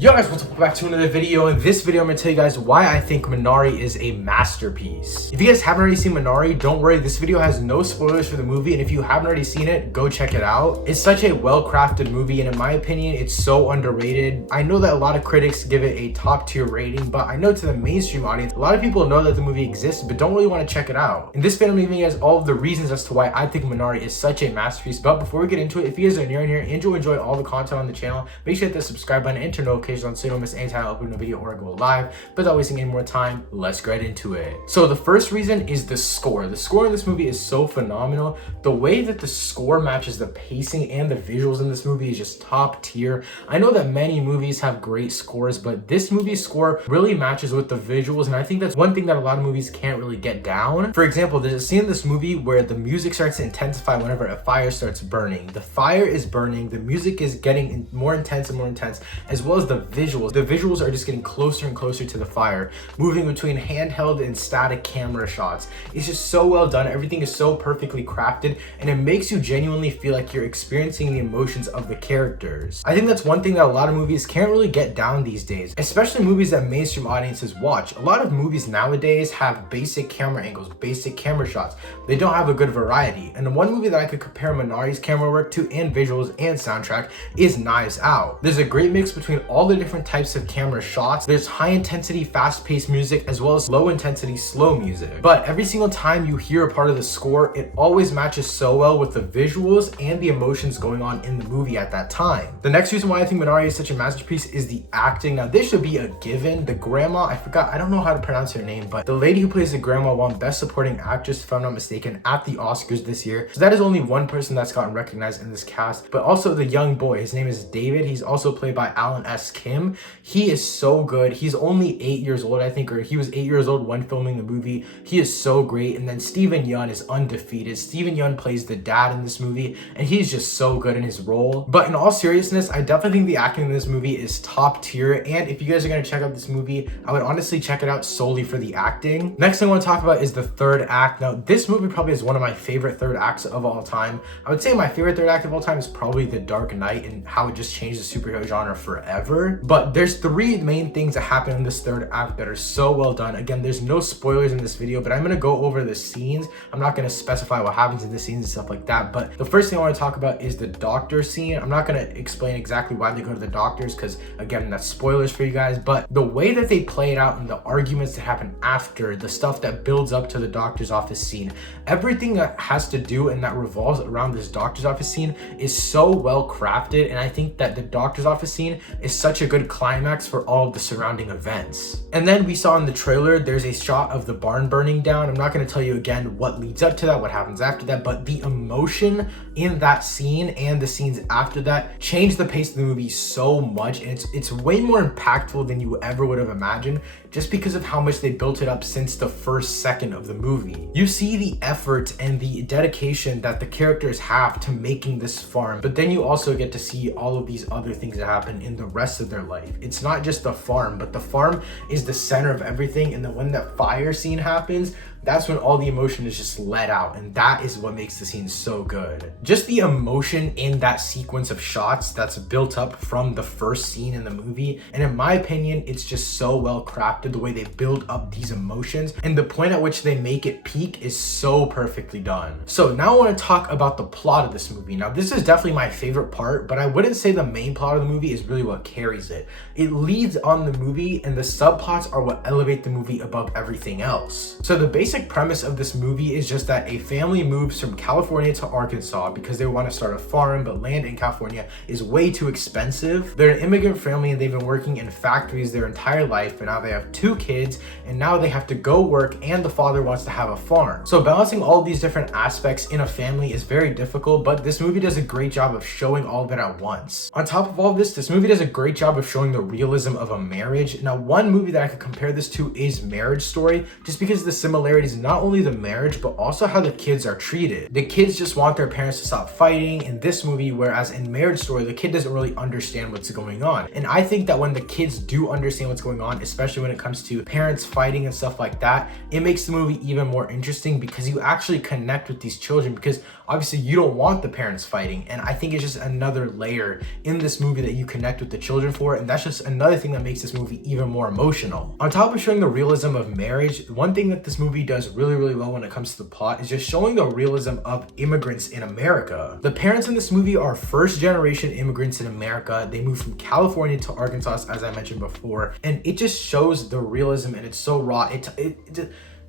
Yo guys, what's up? Welcome back to another video. In this video, I'm gonna tell you guys why I think Minari is a masterpiece. If you guys haven't already seen Minari, don't worry, this video has no spoilers for the movie, and if you haven't already seen it, go check it out. It's such a well-crafted movie, and in my opinion, it's so underrated. I know that a lot of critics give it a top tier rating, but I know to the mainstream audience, a lot of people know that the movie exists, but don't really want to check it out. In this video, I'm giving you guys all of the reasons as to why I think Minari is such a masterpiece. But before we get into it, if you guys are new in here and you enjoy all the content on the channel, make sure to hit the subscribe button and turn notifications on so you don't miss any time I upload a video or I go live. But without wasting any more time, let's get into it. So the first reason is the score. The score in this movie is so phenomenal. The way that the score matches the pacing and the visuals in this movie is just top tier. I know that many movies have great scores, but this movie's score really matches with the visuals, and I think that's one thing that a lot of movies can't really get down. For example, there's a scene in this movie where the music starts to intensify whenever a fire starts burning. The fire is burning, the music is getting more intense and more intense, as well as the visuals. The visuals are just getting closer and closer to the fire, moving between handheld and static camera shots. It's just so well done. Everything is so perfectly crafted, and it makes you genuinely feel like you're experiencing the emotions of the characters. I think that's one thing that a lot of movies can't really get down these days, especially movies that mainstream audiences watch. A lot of movies nowadays have basic camera angles, basic camera shots. They don't have a good variety. And the one movie that I could compare Minari's camera work to, and visuals and soundtrack, is Knives Out. There's a great mix between all the different types of camera shots. There's high intensity, fast paced music, as well as low intensity, slow music. But every single time you hear a part of the score, it always matches so well with the visuals and the emotions going on in the movie at that time. The next reason why I think Minari is such a masterpiece is the acting. Now, this should be a given. The grandma, I don't know how to pronounce her name, but the lady who plays the grandma won Best Supporting Actress, if I'm not mistaken, at the Oscars this year. So that is only one person that's gotten recognized in this cast, but also the young boy. His name is David. He's also played by Alan S. Kim. He is so good. He's only 8 years old, I think, or he was 8 years old when filming the movie. He is so great. And then Steven Yeun is undefeated. Steven Yeun plays the dad in this movie, and he's just so good in his role. But in all seriousness, I definitely think the acting in this movie is top tier. And if you guys are going to check out this movie, I would honestly check it out solely for the acting. Next thing I want to talk about is the third act. Now, this movie probably is one of my favorite third acts of all time. I would say my favorite third act of all time is probably The Dark Knight, and how it just changed the superhero genre forever. But there's three main things that happen in this third act that are so well done. Again, there's no spoilers in this video, but I'm going to go over the scenes. I'm not going to specify what happens in the scenes and stuff like that. But the first thing I want to talk about is the doctor scene. I'm not going to explain exactly why they go to the doctors, because again, that's spoilers for you guys. But the way that they play it out and the arguments that happen after, the stuff that builds up to the doctor's office scene, everything that has to do and that revolves around this doctor's office scene is so well crafted. And I think that the doctor's office scene is such a good climax for all of the surrounding events. And then we saw in the trailer, there's a shot of the barn burning down. I'm not going to tell you again what leads up to that, what happens after that, but the emotion in that scene and the scenes after that changed the pace of the movie so much, and it's way more impactful than you ever would have imagined, just because of how much they built it up since the first second of the movie. You see the effort and the dedication that the characters have to making this farm, but then you also get to see all of these other things that happen in the rest of their life. It's not just the farm, but the farm is the center of everything. And then when that fire scene happens, that's when all the emotion is just let out, and that is what makes the scene so good. Just the emotion in that sequence of shots that's built up from the first scene in the movie, and in my opinion, it's just so well crafted the way they build up these emotions, and the point at which they make it peak is so perfectly done. So now I want to talk about the plot of this movie. Now, this is definitely my favorite part, but I wouldn't say the main plot of the movie is really what carries it. It leads on the movie, and the subplots are what elevate the movie above everything else. So the basic premise of this movie is just that a family moves from California to Arkansas because they want to start a farm, but land in California is way too expensive. They're an immigrant family, and they've been working in factories their entire life, but now they have 2 kids, and now they have to go work, and the father wants to have a farm. So balancing all of these different aspects in a family is very difficult, but this movie does a great job of showing all of it at once. On top of all of this movie does a great job of showing the realism of a marriage. Now, one movie that I could compare this to is Marriage Story, just because of the similarities not only the marriage, but also how the kids are treated. The kids just want their parents to stop fighting in this movie, whereas in Marriage Story, the kid doesn't really understand what's going on. And I think that when the kids do understand what's going on, especially when it comes to parents fighting and stuff like that, it makes the movie even more interesting, because you actually connect with these children, because obviously you don't want the parents fighting, and I think it's just another layer in this movie that you connect with the children for, and that's just another thing that makes this movie even more emotional. On top of showing the realism of marriage, one thing that this movie does really well when it comes to the plot is just showing the realism of immigrants in America. The parents in this movie are first generation immigrants in America. They moved from California to Arkansas, as I mentioned before, and it just shows the realism, and it's so raw.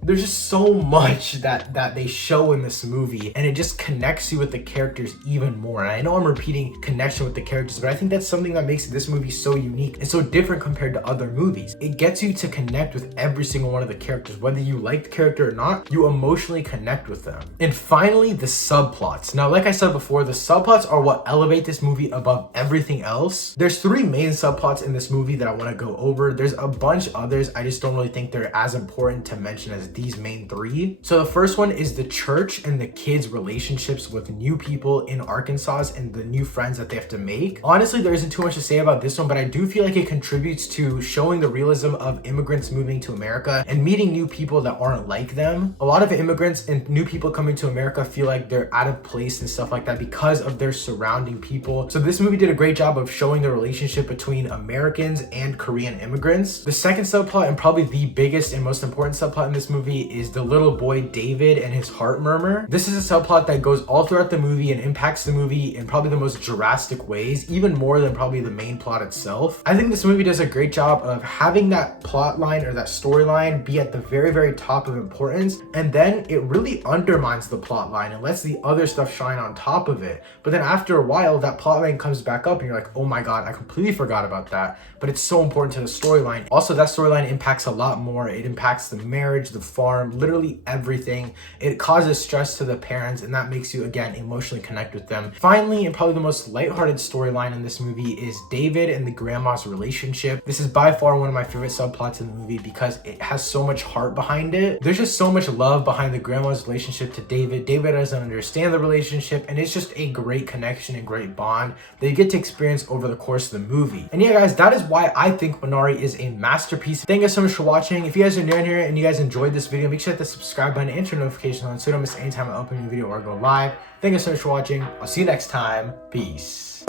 There's just so much that they show in this movie, and it just connects you with the characters even more. And I know I'm repeating connection with the characters, but I think that's something that makes this movie so unique and so different compared to other movies. It gets you to connect with every single one of the characters. Whether you like the character or not, you emotionally connect with them. And finally, the subplots. Now, like I said before, the subplots are what elevate this movie above everything else. There's 3 main subplots in this movie that I want to go over. There's a bunch others. I just don't really think they're as important to mention as these main 3. So the first one is the church and the kids' relationships with new people in Arkansas and the new friends that they have to make. Honestly, there isn't too much to say about this one, but I do feel like it contributes to showing the realism of immigrants moving to America and meeting new people that aren't like them. A lot of immigrants and new people coming to America feel like they're out of place and stuff like that because of their surrounding people. So this movie did a great job of showing the relationship between Americans and Korean immigrants. The second subplot, and probably the biggest and most important subplot in this movie, is the little boy David and his heart murmur. This is a subplot that goes all throughout the movie and impacts the movie in probably the most drastic ways, even more than probably the main plot itself. I think this movie does a great job of having that plot line or that storyline be at the very top of importance, and then it really undermines the plot line and lets the other stuff shine on top of it. But then after a while, that plot line comes back up and you're like, oh my god, I completely forgot about that. But it's so important to the storyline. Also, that storyline impacts a lot more. It impacts the marriage, the farm, literally everything. It causes stress to the parents, and that makes you, again, emotionally connect with them. Finally, and probably the most lighthearted storyline in this movie, is David and the grandma's relationship. This is by far one of my favorite subplots in the movie because it has so much heart behind it. There's just so much love behind the grandma's relationship to David. David doesn't understand the relationship, and it's just a great connection and great bond that you get to experience over the course of the movie. And yeah, guys, that is why I think Minari is a masterpiece. Thank you guys so much for watching. If you guys are new in here and you guys enjoyed this video, make sure to hit the subscribe button and turn notifications on so you don't miss any time I upload a new video or go live. Thank you so much for watching. I'll see you next time. Peace.